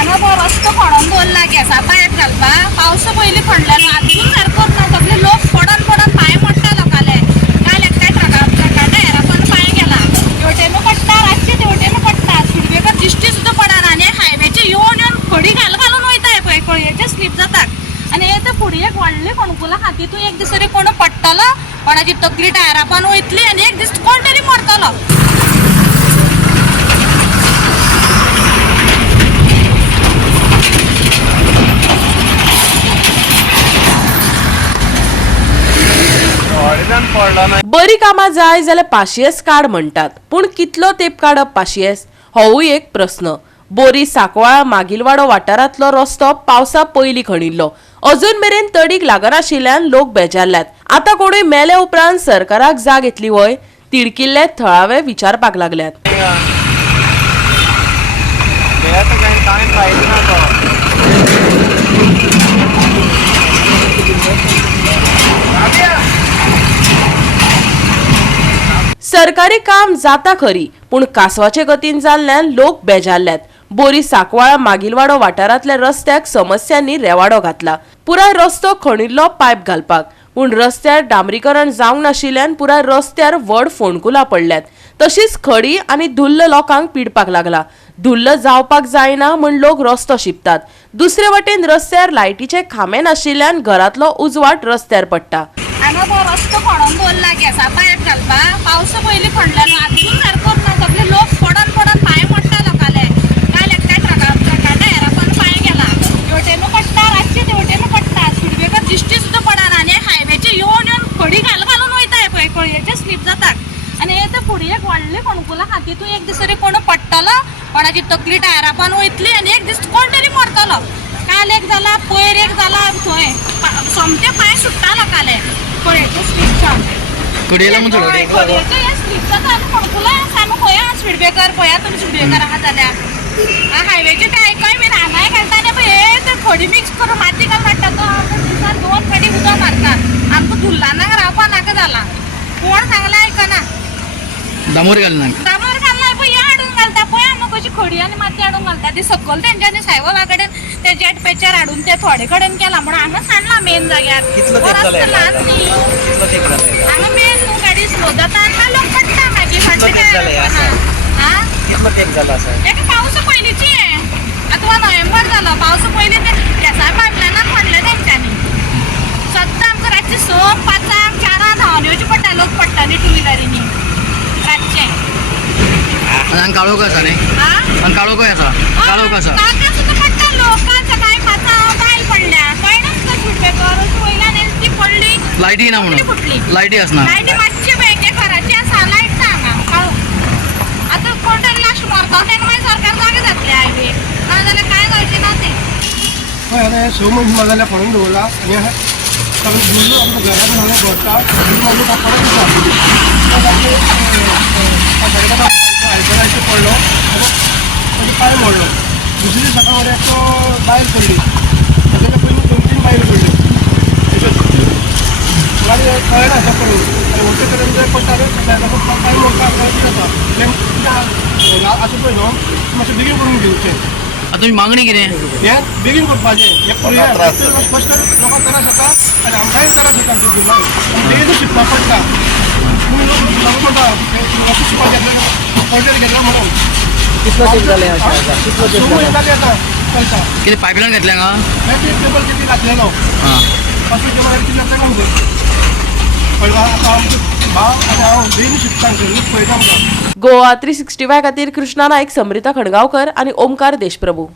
हांगा तो रस्तो खणून दवरला गॅसा भायर घालपा पावसा पयलीं खणलेलो आजून सारको ना सगळे लोक पडन पडन पांय मोडटा लोकाले काल एकट्या ट्रका टायरापान पांय गेला तेवटेनू पडटा रातचे तेवटेनू पडटा सुडवेकर दिश्टी सुद्दां पडना आनी हायवेचे येवन येवन खडी घालून वयताय पळय कळयेचे स्लीप जातात आनी हे तर फुडें एक व्हडलें फोणकुलां आहा तितून एक दीस तरी कोण पडटलो कोणाची तकली टायरापान वयतली आनी एक दीस कोण तरी मरतलो. बरी कामां जाय जाल्यार पाशियेस काड म्हणटात पूण कितलो तेंप काडप पाशियेस होवूय एक प्रस्न. बोरी सांकवाळ मागिलवाडो वाठारांतलो रस्तो पावसा पयलीं खणिल्लो अजून मेरेन तडीक लागनाशिल्ल्यान लोक बेजारल्यात. आतां कोणूय मेले उपरांत सरकाराक जाग येतली वय तिडकिल्ले थळावे विचारपाक लागल्यात. सरकारी काम जाता खरी पूण कासवाचे गतीन जाल्ल्यान लोक बेजारल्यात. बोरी सांकवाळ मागिलवाडो वाठारांतल्या रस्त्याक समस्यांनी रेवाडो घातला. पुराय रस्तो खणिल्लो पायप घालपाक पूण रस्त्यार डांबरीकरण जावंक नाशिल्ल्यान पुराय रस्त्यार व्हड फोणकुलां पडल्यात. तशीच खडी आनी धुल्ल लोकांक पिडपाक लागला. धुल्ल जावपाक जायना म्हूण लोक रस्तो शिंपतात. दुसरे वटेन रस्त्यार लायटीचे खांबे नाशिल्ल्यान घरांतलो उजवाड रस्त्यार पडटा. हांगा तो रस्तो खणून दवरला गॅसा भायर घालपा पावसा पयलीं खणलेलो आजून सारको ना सगळे लोक पडन पडन पांय मोडटा लोकाले काल एकट्या ट्रका टायरापान पांय गेला तेवटेनू पडटा रातचे तेवटेनू पडटा सुडवेकर दिश्टी सुद्दां पडना आनी हायवेचे येवन येवन खडी घालून वयताय पळय कळयेचे स्लीप जातात आनी हे तर फुडें एक व्हडलें फोणकुलां आहा तितून एक दीस तरी कोण पडटलो कोणाची तकली टायरापान वयतली आनी एक दीस कोण तरी मरतलो. काल एक जाला पयर एक जाला थंय सोमते पांय सुट्टा लोकाले कळयेचे स्लीपच्यान कडेला म्हणून कळयेचे हे स्लीप जाता आनी फोणकुलां सांगू खंय स्पीडब्रेकर पळया तुमी स्पीडब्रेकर आहा जाल्यार हायवेचे ते आयकाय बीन हांगाय घालता आनी पळय हे तर खडी मिक्स करून माती घालता तो दिसान 2 फाटी उदक मारता आमकां धुल्लानाक रावपा नाका जाला कोण सांगलें आयकना दामोर घालना दामोर घालना पळय हे हाडून घालता पळय हांगा कशी खडी आनी माती हाडून घालता ती सकयल तेंच्यांनी सायवला कडेन ते जेट पेचर हाडून ते थोडे कडेन केला म्हणून हांगा सांडला मेन जाग्यार रस्तो ल्हान न्ही हांगा मेन न्हू गाडी स्लो जाता आनी लोक पडटा मागीर फाटले पावसा पयलींची आतां नोव्हेंबर जालो पावसा पयलीं ते गॅसा पायपलायनाक पडले तेंच्यांनी सद्दां आमकां रातचे 6, 5, 4 धांवन येवचें पडटा लोक पडटाली टू व्हिलरींनी रातचे. आणि काळो कसा न्ही आणि काळो काय आसा काळो कसा काका सुद्दां पडटा लोक काल सकाळी 5 बायल पडल्या कळनाच तो सुटपेकर वयल्यान ती पडली लायटी ना म्हणून फुटली लायटी असना लायटी मातशी बँके घराची आसा लायट ना हांगा आतां कोण तरी लास्ट मरता तेन्ना मागीर सरकार जागे जातले हायवे नाजाल्यार काय जावचें ना तें. हय आतां हे 6 म्हयने जाल्यार खणून दवरला आनी सगळें धुल्ल आमकां घरांत घालून भरता मागीर ताका आयदनाचेर पडलो ताजो पांय मोडलो. दुसरे दीस सकाळ फुडें एकटो बायल पडली ताच्या पयलीं 2-3 बायलो पडल्यो गाडी कळना अशें करून आनी व्हडले तरेन जर पडटा ताका पांय मोडटा जाता आसूं पळय न्हू मातशें बेगीन करून घेवचें. आता तुमी मागणी कितें हें बेगीन करपाचें हें फर्स्ट लोकांक त्रास जाता आनी आमकांय त्रास जाता बेगीन शिकपाक पडटा. तुमी लोक लागून म्हणटा ऑफिस शिकपाक ऑर्डर घेतला म्हणून कितलो तेंप जालें कितलो तेंप जालें आतां चलता कितें पायपलायन घातल्या हांगा टेबल कितें घातलेलो हां पांचवी टेबल कितें घातलें म्हणून कळ्ळा. आतां आमचो भाव आनी हांव बेगीन शिकता पळयता आमकां. गोवा 365 खातीर कृष्णा नायक, समृता खणगांवकर आनी ओमकार देशप्रभू.